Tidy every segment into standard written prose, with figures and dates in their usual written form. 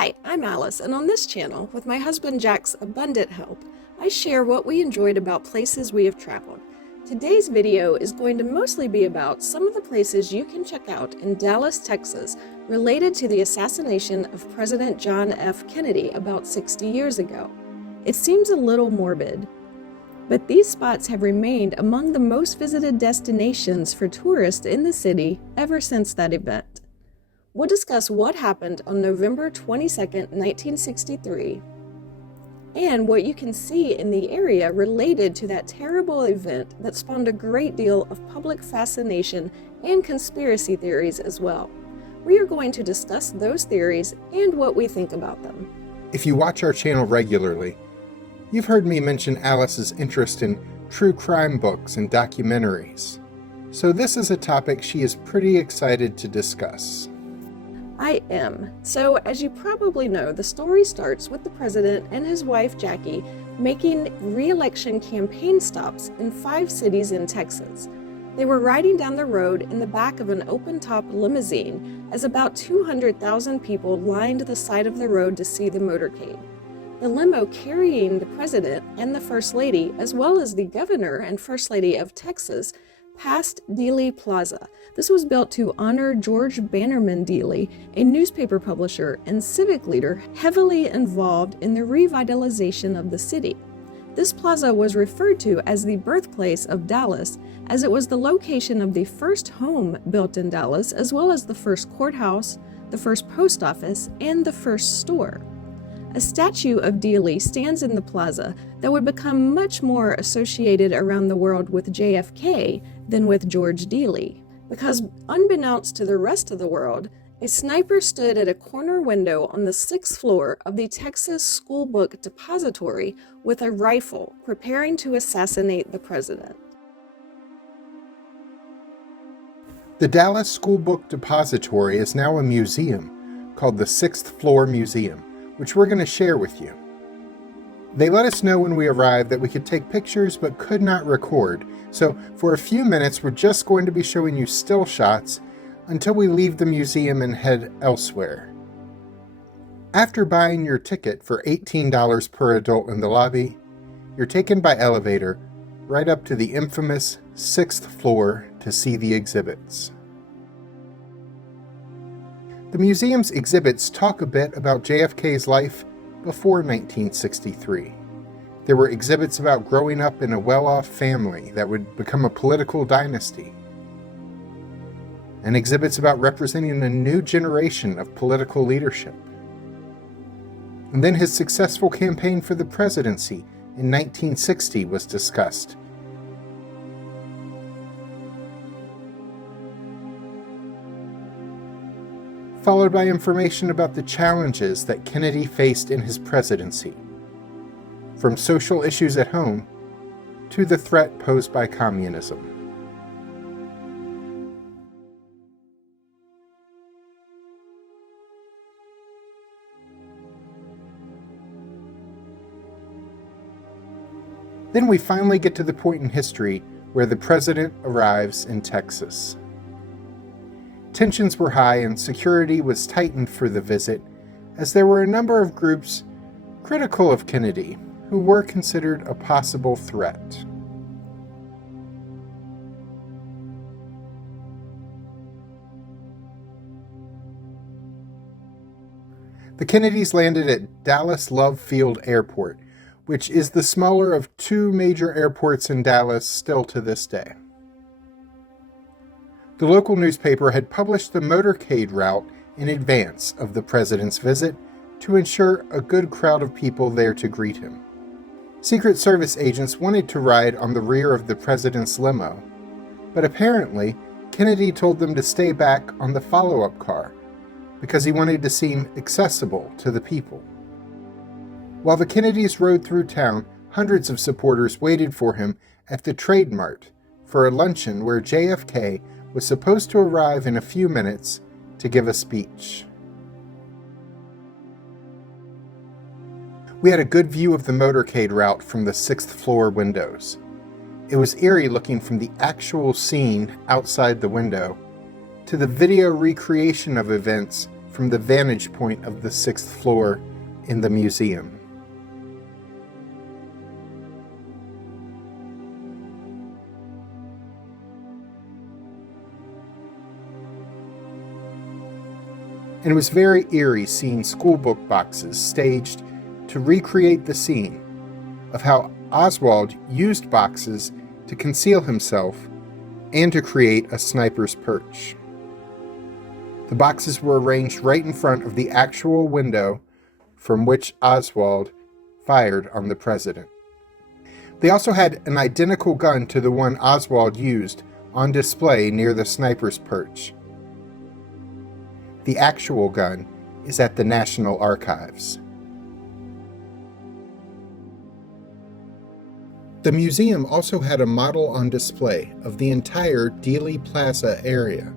Hi, I'm Alice, and on this channel, with my husband Jack's abundant help, I share what we enjoyed about places we have traveled. Today's video is going to mostly be about some of the places you can check out in Dallas, Texas, related to the assassination of President John F. Kennedy about 60 years ago. It seems a little morbid, but these spots have remained among the most visited destinations for tourists in the city ever since that event. We'll discuss what happened on November 22, 1963, and what you can see in the area related to that terrible event that spawned a great deal of public fascination and conspiracy theories as well. We are going to discuss those theories and what we think about them. If you watch our channel regularly, you've heard me mention Alice's interest in true crime books and documentaries. So this is a topic she is pretty excited to discuss. I am. So, as you probably know, the story starts with the president and his wife Jackie making re-election campaign stops in 5 cities in Texas. They were riding down the road in the back of an open-top limousine as about 200,000 people lined the side of the road to see the motorcade. The limo carrying the president and the first lady, as well as the governor and first lady of Texas, passed Dealey Plaza. This was built to honor George Bannerman Dealey, a newspaper publisher and civic leader heavily involved in the revitalization of the city. This plaza was referred to as the birthplace of Dallas, as it was the location of the first home built in Dallas, as well as the first courthouse, the first post office, and the first store. A statue of Dealey stands in the plaza that would become much more associated around the world with JFK than with George Dealey, because unbeknownst to the rest of the world, a sniper stood at a corner window on the 6th floor of the Texas School Book Depository with a rifle, preparing to assassinate the president. The Dallas School Book Depository is now a museum called the 6th Floor Museum, which we're going to share with you. They let us know when we arrived that we could take pictures but could not record, so for a few minutes we're just going to be showing you still shots until we leave the museum and head elsewhere. After buying your ticket for $18 per adult in the lobby, you're taken by elevator right up to the infamous 6th floor to see the exhibits. The museum's exhibits talk a bit about JFK's life before 1963. There were exhibits about growing up in a well-off family that would become a political dynasty, and exhibits about representing a new generation of political leadership. And then his successful campaign for the presidency in 1960 was discussed. Followed by information about the challenges that Kennedy faced in his presidency, from social issues at home to the threat posed by communism. Then we finally get to the point in history where the president arrives in Texas. Tensions were high and security was tightened for the visit, as there were a number of groups critical of Kennedy who were considered a possible threat. The Kennedys landed at Dallas Love Field Airport, which is the smaller of 2 major airports in Dallas still to this day. The local newspaper had published the motorcade route in advance of the president's visit to ensure a good crowd of people there to greet him. Secret Service agents wanted to ride on the rear of the president's limo, but apparently Kennedy told them to stay back on the follow-up car because he wanted to seem accessible to the people. While the Kennedys rode through town, hundreds of supporters waited for him at the Trade Mart for a luncheon where JFK was supposed to arrive in a few minutes to give a speech. We had a good view of the motorcade route from the 6th floor windows. It was eerie looking from the actual scene outside the window to the video recreation of events from the vantage point of the 6th floor in the museum. And it was very eerie seeing schoolbook boxes staged to recreate the scene of how Oswald used boxes to conceal himself and to create a sniper's perch. The boxes were arranged right in front of the actual window from which Oswald fired on the president. They also had an identical gun to the one Oswald used on display near the sniper's perch. The actual gun is at the National Archives. The museum also had a model on display of the entire Dealey Plaza area,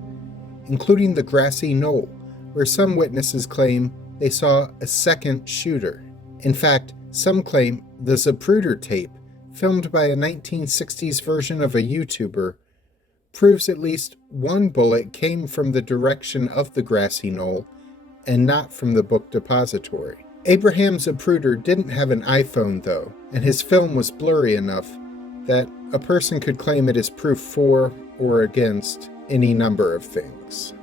including the grassy knoll, where some witnesses claim they saw a second shooter. In fact, some claim the Zapruder tape, filmed by a 1960s version of a YouTuber, proves at least one bullet came from the direction of the grassy knoll and not from the book depository. Abraham Zapruder didn't have an iPhone though, and his film was blurry enough that a person could claim it as proof for or against any number of things.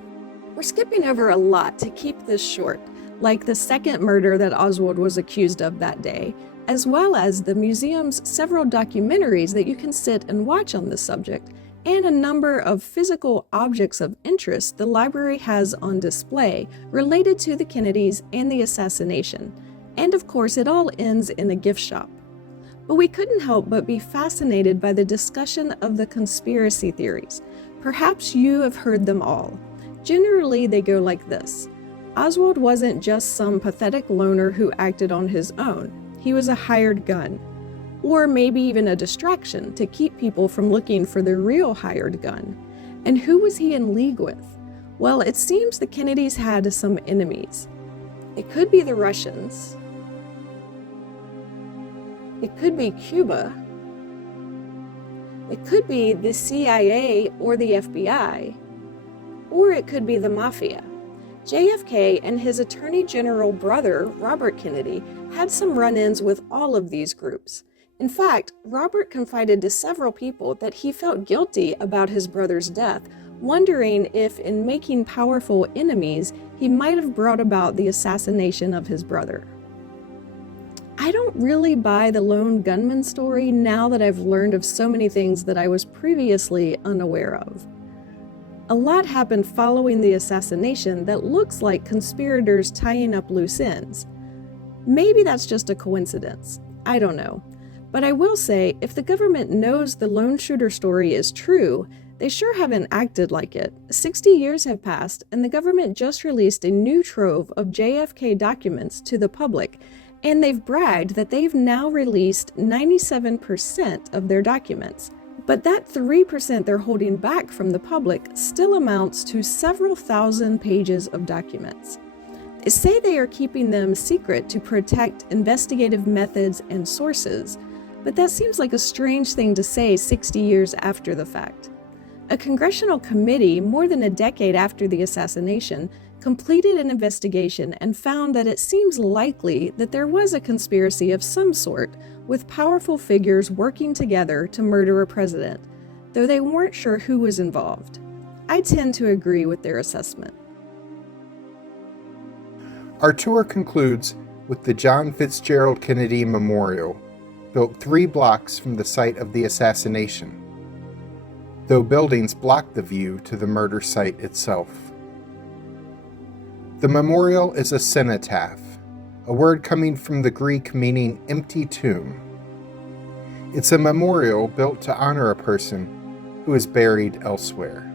We're skipping over a lot to keep this short, like the second murder that Oswald was accused of that day, as well as the museum's several documentaries that you can sit and watch on this subject, and a number of physical objects of interest the library has on display related to the Kennedys and the assassination. And of course, it all ends in a gift shop. But we couldn't help but be fascinated by the discussion of the conspiracy theories. Perhaps you have heard them all. Generally, they go like this. Oswald wasn't just some pathetic loner who acted on his own. He was a hired gun. Or maybe even a distraction to keep people from looking for the real hired gun. And who was he in league with? Well, it seems the Kennedys had some enemies. It could be the Russians. It could be Cuba. It could be the CIA or the FBI. Or it could be the Mafia. JFK and his Attorney General brother, Robert Kennedy, had some run-ins with all of these groups. In fact, Robert confided to several people that he felt guilty about his brother's death, wondering if in making powerful enemies, he might have brought about the assassination of his brother. I don't really buy the lone gunman story now that I've learned of so many things that I was previously unaware of. A lot happened following the assassination that looks like conspirators tying up loose ends. Maybe that's just a coincidence. I don't know. But I will say, if the government knows the lone shooter story is true, they sure haven't acted like it. 60 years have passed, and the government just released a new trove of JFK documents to the public, and they've bragged that they've now released 97% of their documents. But that 3% they're holding back from the public still amounts to several thousand pages of documents. They say they are keeping them secret to protect investigative methods and sources, but that seems like a strange thing to say 60 years after the fact. A congressional committee, more than a decade after the assassination, completed an investigation and found that it seems likely that there was a conspiracy of some sort, with powerful figures working together to murder a president, though they weren't sure who was involved. I tend to agree with their assessment. Our tour concludes with the John Fitzgerald Kennedy Memorial, built 3 blocks from the site of the assassination, though buildings block the view to the murder site itself. The memorial is a cenotaph, a word coming from the Greek meaning empty tomb. It's a memorial built to honor a person who is buried elsewhere.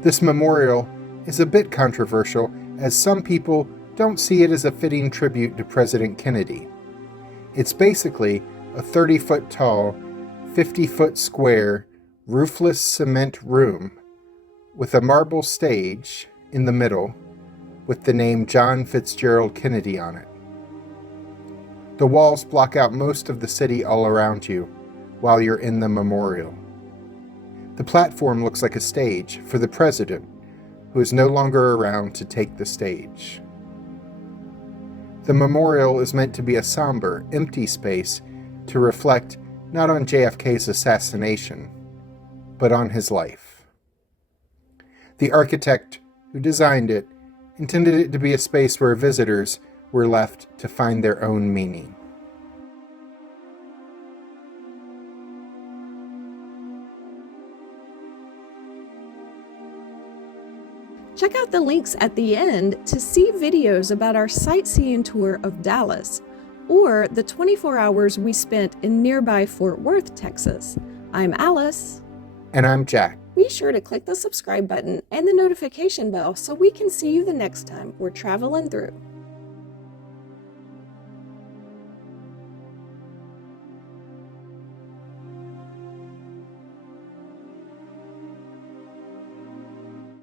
This memorial is a bit controversial, as some people don't see it as a fitting tribute to President Kennedy. It's basically a 30-foot tall, 50-foot square, roofless cement room with a marble stage in the middle with the name John Fitzgerald Kennedy on it. The walls block out most of the city all around you while you're in the memorial. The platform looks like a stage for the president, who is no longer around to take the stage. The memorial is meant to be a somber, empty space to reflect not on JFK's assassination, but on his life. The architect who designed it intended it to be a space where visitors were left to find their own meaning. Check out the links at the end to see videos about our sightseeing tour of Dallas, or the 24 hours we spent in nearby Fort Worth, Texas. I'm Alice. And I'm Jack. Be sure to click the subscribe button and the notification bell so we can see you the next time we're traveling through.